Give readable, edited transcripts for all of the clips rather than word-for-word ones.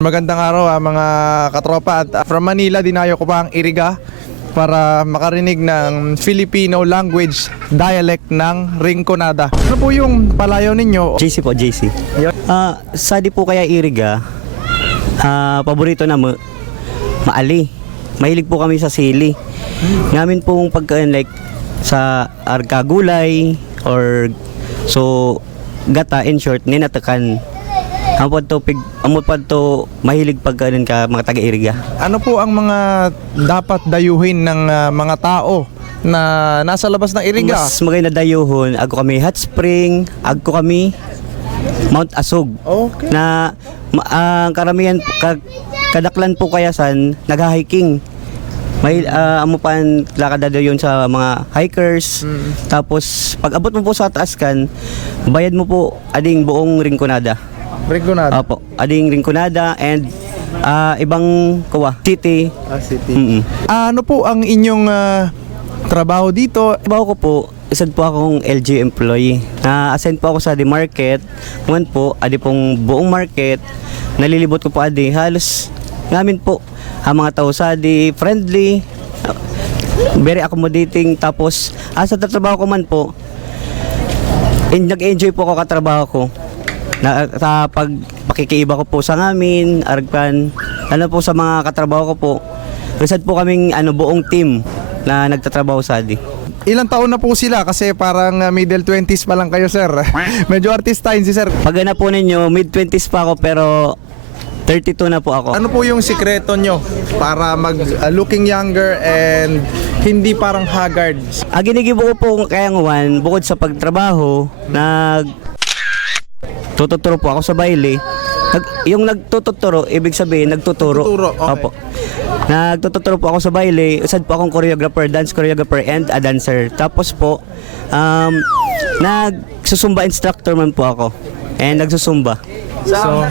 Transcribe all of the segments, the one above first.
Magandang araw mga katropa at from Manila dinayo ko pa ang Iriga para makarinig ng Filipino language dialect ng Rinconada. Ano po yung palayaw ninyo? JC po, JC. Sadi po kaya Iriga, paborito na maali. Mahilig po kami sa sili. Namin pong pagkain like sa arka gulay or so gata in short ninatakan. Amot to mahilig pagkain ka mga taga-Iriga. Ano po ang mga dapat dayuhin ng mga tao na nasa labas ng Iriga? Mas maganda dayuhon, agko kami hot spring, agko kami Mount Asog. Okay. Na ang karamihan kadaklan po kayasan nagha-hiking. May amo pan lakad daw yun sa mga hikers. Tapos pag abot mo po sa taas kan, bayad mo po ading buong Rinconada. Rinconada. Opo, ading Rinconada and ibang city. City. Ano po ang inyong trabaho dito? Trabaho ko po, isad po akong LG employee. Na-assign po ako sa the market. Ngayon po, adi pong buong market. Nalilibot ko po adi. Halos ngamin po ang mga tao sa adi friendly, very accommodating. Tapos, sa trabaho ko man po, nag-enjoy po ako katrabaho ko. Sa pagpakikiiba ko po sa ngamin, aragpan, po sa mga katrabaho ko po. Resad po kaming buong team na nagtatrabaho sa adi. Ilang taon na po sila? Kasi parang middle 20s pa lang kayo, sir. Medyo artistain si sir. Pag po ninyo, mid-20s pa ako pero 32 na po ako. Ano po yung sikreto nyo para looking younger and hindi parang haggard? Ginigibo ko po kaya ngawan, bukod sa pagtrabaho, tututuro po ako sa baile. Yung nagtuturo, ibig sabihin nagtuturo. Okay. Opo. Nagtuturo po ako sa baile. Usad po akong choreographer, dance choreographer and a dancer. Tapos po, nagsusumba instructor man po ako. And nagsusumba. So,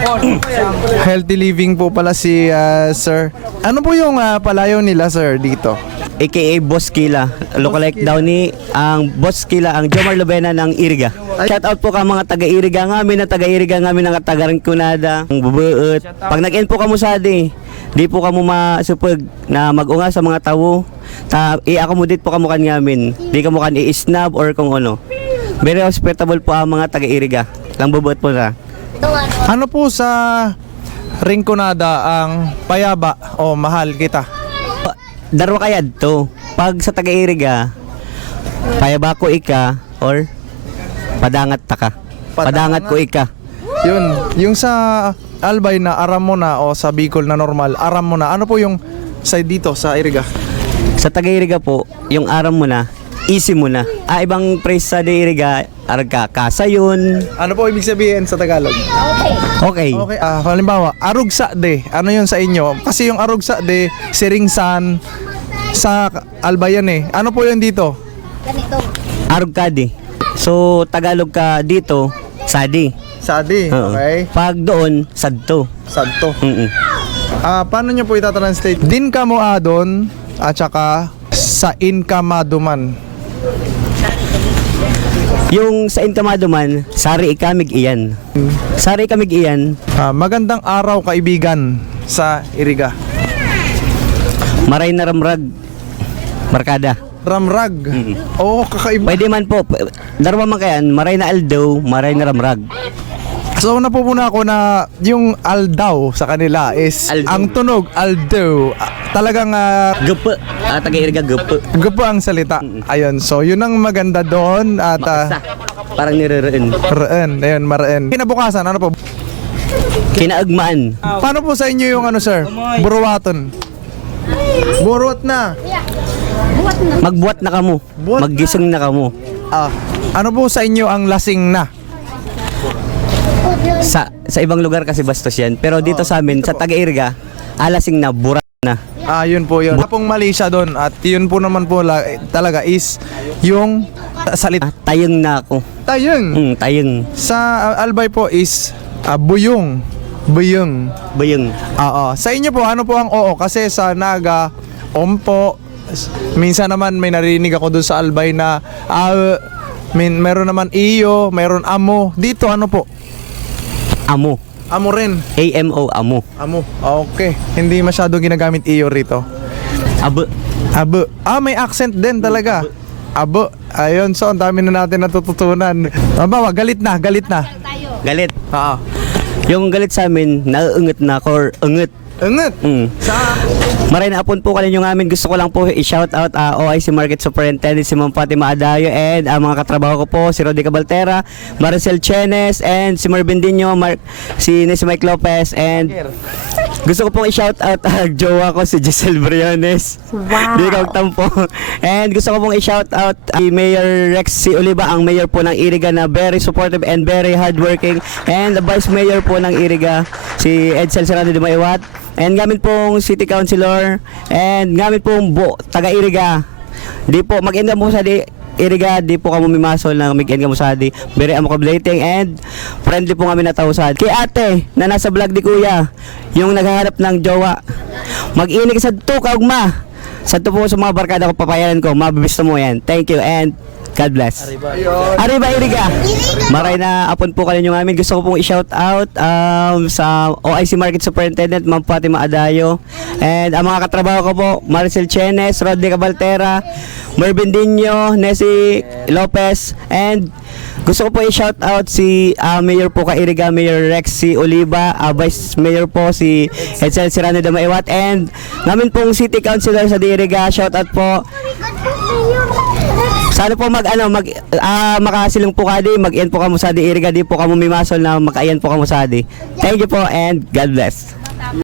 healthy living po pala si sir. Ano po yung palayaw nila, sir, dito? AKA Boss Kila. Lookalike daw ni ang Boss Kila, ang Jomar Lobena ng Iriga. Shout out po ka mga taga-Iriga ngamin ng taga-Rinconada, ang bubuot. Pag nag-end po kamo sa di po kamo masupag na mag-unga sa mga tawo. I-accommodate po kamo kan ngamin. Di kamo kan i-snub or kung ano. Very hospitable po ang mga taga-Iriga. Lang bubuot po na. Ano po sa Rinconada ang payaba o mahal kita? Darwa kayad to. Pag sa taga-Iriga, payaba ko ika or padangat taka. Padangat ko ika. Yun, yung sa Albay na aram mo na o sa Bicol na normal, aram mo na. Ano po yung side dito sa Iriga? Sa taga-Iriga po, yung aram mo na, easy mo na. Ibang phrase sa Iriga, arga kasa yun. Ano po ibig sabihin sa Tagalog? Okay. Okay, halimbawa, arugsa de. Ano yun sa inyo? Kasi yung arugsa de, siringsan, sa Albayan Ano po yun dito? Ganito. Arog ka di. So, Tagalog ka dito, sadi. Sadi, okay. Pag doon, sadto. Sadto. Paano nyo po itatranslate? Din ka mo adon at saka sa inkamaduman. Yung sa Inkamaduman, sari ikamig iyan. Sari ikamig iyan. Magandang araw kaibigan sa Iriga. Maray na ramrag. Markada. Ramrag. Oo, kakaiba. Pwede man po. Darwa man kayan, maray na aldaw, maray na ramrag. So napupuna ako na yung aldaw sa kanila is Aldaw. ang tunog aldaw. Talagang Gupo. Taga-Iriga gupo. gupo ang salita. Ayun. So yun ang maganda doon at Makasa. Parang nirereen. ayun, mareen. Kinabukasan ano po? Kinaagmaan. Paano po sa inyo yung ano sir? Buruwaton. Buruwat na. Magbuhat na kamo. Buhat na. Maggising na kamo. Ano po sa inyo ang lasing na? Sa ibang lugar kasi bastos yan. Pero dito sa amin, sa taga-Iriga, alasing na, burat na. Yun po yun. Wala pong mali siya doon at yun po naman po talaga is yung salita. Tayong na ako. Tayong. Tayong. Sa Albay po is buyong. Buyong. Bayong. Oo. Sa inyo po, ano po ang oo? Kasi sa Naga, ompo. Minsan naman may narinig ako doon sa Albay na meron naman iyo, meron amo. Dito ano po? Amo. Amo rin. AMO, amo. Amo. Okay. Hindi masyado ginagamit iyo rito. Abo. Abo. May accent din talaga. Abo. Ayun, so ang dami na natin natututunan. Bawa, galit na. Galit. Oo. Yung galit sa amin, nauungot na or ungot. Ingat. Sa Maray na apon po kaninyo amin. Gusto ko lang po i-shout out OIC Market Superintendent si Ma'am Fatima Adayo and mga katrabaho ko po si Rodi Cabaltera, Maricel Chenes and si Marvin Dino, si Mike Lopez and gusto ko pong i-shout out jowa ko si Giselle Briones. Wow. Di ka tampo. And gusto ko pong i-shout out si Mayor Rex si Oliva, ang mayor po ng Iriga na very supportive and very hardworking, and the vice mayor po ng Iriga si Edsel Serrano de Maiwat. And gamit pong city councilor and gamit pong taga-Iriga. Di po mag-end mo sa Iriga, di po kamo mimasol na mag-end mo sa di. Very accommodating and friendly po kami na tawsad. Kay ate na nasa vlog di kuya, yung naghahanap ng jowa. Mag-ini ka sa kaugma. Sa po sa mga barkada ko papayanan ko, mabibisto mo yan. Thank you and God bless. Arriba Iriga. Maray na apon po kaninyo amin. Gusto ko pong i-shout out sa OIC Market Superintendent Ma'am Fatima Adayo and ang mga katrabaho ko po Maricel Chenes, Rodney Cabaltera, Marvin Dino, Nessie Lopez, and gusto ko po i-shout out si Mayor po ka Iriga, Mayor Rex si Oliva, Vice Mayor po si Edsel Serrano de Maiwat, and namin pong City Councilor sa Iriga. Shout out po. Sana po makasilong po kadi, mag-end po kamo sa Iriga, di po kamo mimasol na maka-end po kamo sa di. Thank you po and God bless.